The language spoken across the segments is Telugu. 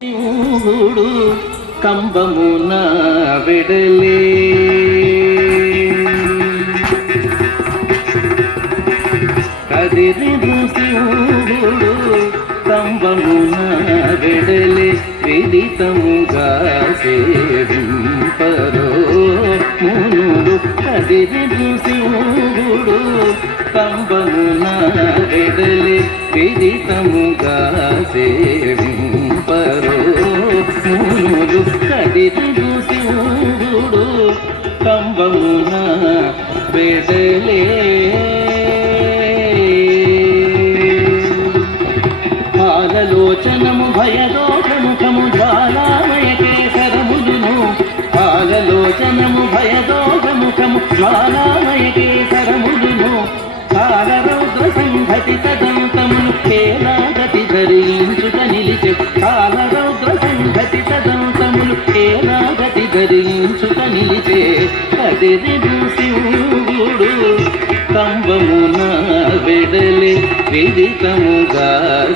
శివుడు కంబమున వెడలే కదిరిను శివుడు కంబమున వెడలే విదితముగా సేవింపరో మునులు కదిరిను శివుడు కంబమున వెడలే విదితముగా సేవింపరో మునులు కదిరిను శివుడు కంబమున వెడలే ఆలలోచనము భయదోషముఖము జ్వాలామయ కేసరములును ఆలలోచనము భయదోషముఖము జ్వాలామయ కేసరములును కాలరౌద్ర సంఘటి తదంతమును కేలాగతి ధరించుట నిలిచె కాలరౌద్ర సంఘటి తదంతములు కేలాగతి ధరించుట నిలిచే కదిరిను శివుడు కంబమున వెడలే విదితముగా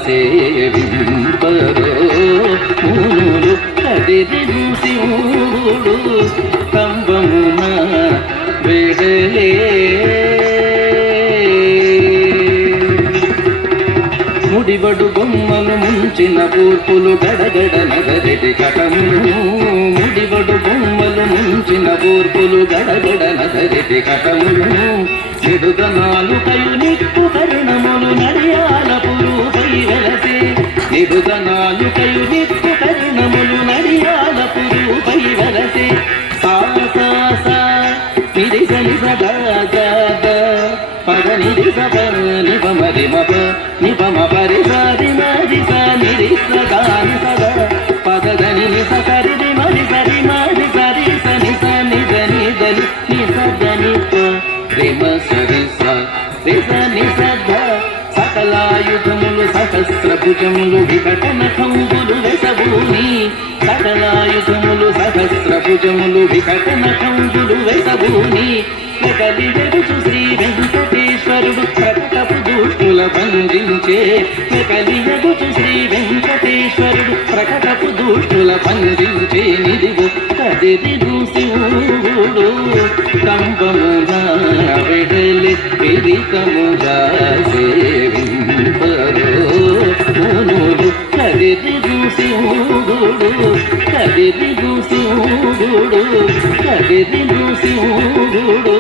సేవింపరో మునులు కదిరిను శివుడు కంబమున వెడలే ముడిబడు బొమ్మలు ముంచిన పూర్పులు గడగడ నగరెటి కటమును ముడిబడు బొమ్మలు ముంచిన పూర్పులు గడగడ నగరెటి కటమును నిడుదనాలు కయు నిప్పు కరుణములు నడియాల పురుపై వెలసే నిడుదనాలు కయు నిప్పు కరుణములు నడియాల పురుపై వెలసే సా సా సా నిరి సని సదా పద నిరి సప నిపమరి మప నిపమ పరి సారి మరి సా నిరి సదాని సదా పదని ని సరి మరి సరి మరి సరి సని సని దని దని ని సదని ప్రేమ సరి సని సద సకలాయుధములు సహస్రభుజములు వికటన కంబులు వెసభూని సకలాయుధములు సహస్రభుజములు వికటన కంబులు వెసభూని వెకలి వెగుచు శ్రీ వెంకటేశ్వరుడు ప్రకటపు దుష్టుల బంధించే వెకలి వెగుచు శ్రీ వెంకటేశ్వరుడు ప్రకటపు దుష్టుల బంధించే నిదివు కదిరిను శివుడు కంబమున వెడలి విదితముగా సేవింపరో మునులు కదిరిను శివుడు కదిరిను శివుడు కదిరిను శివుడు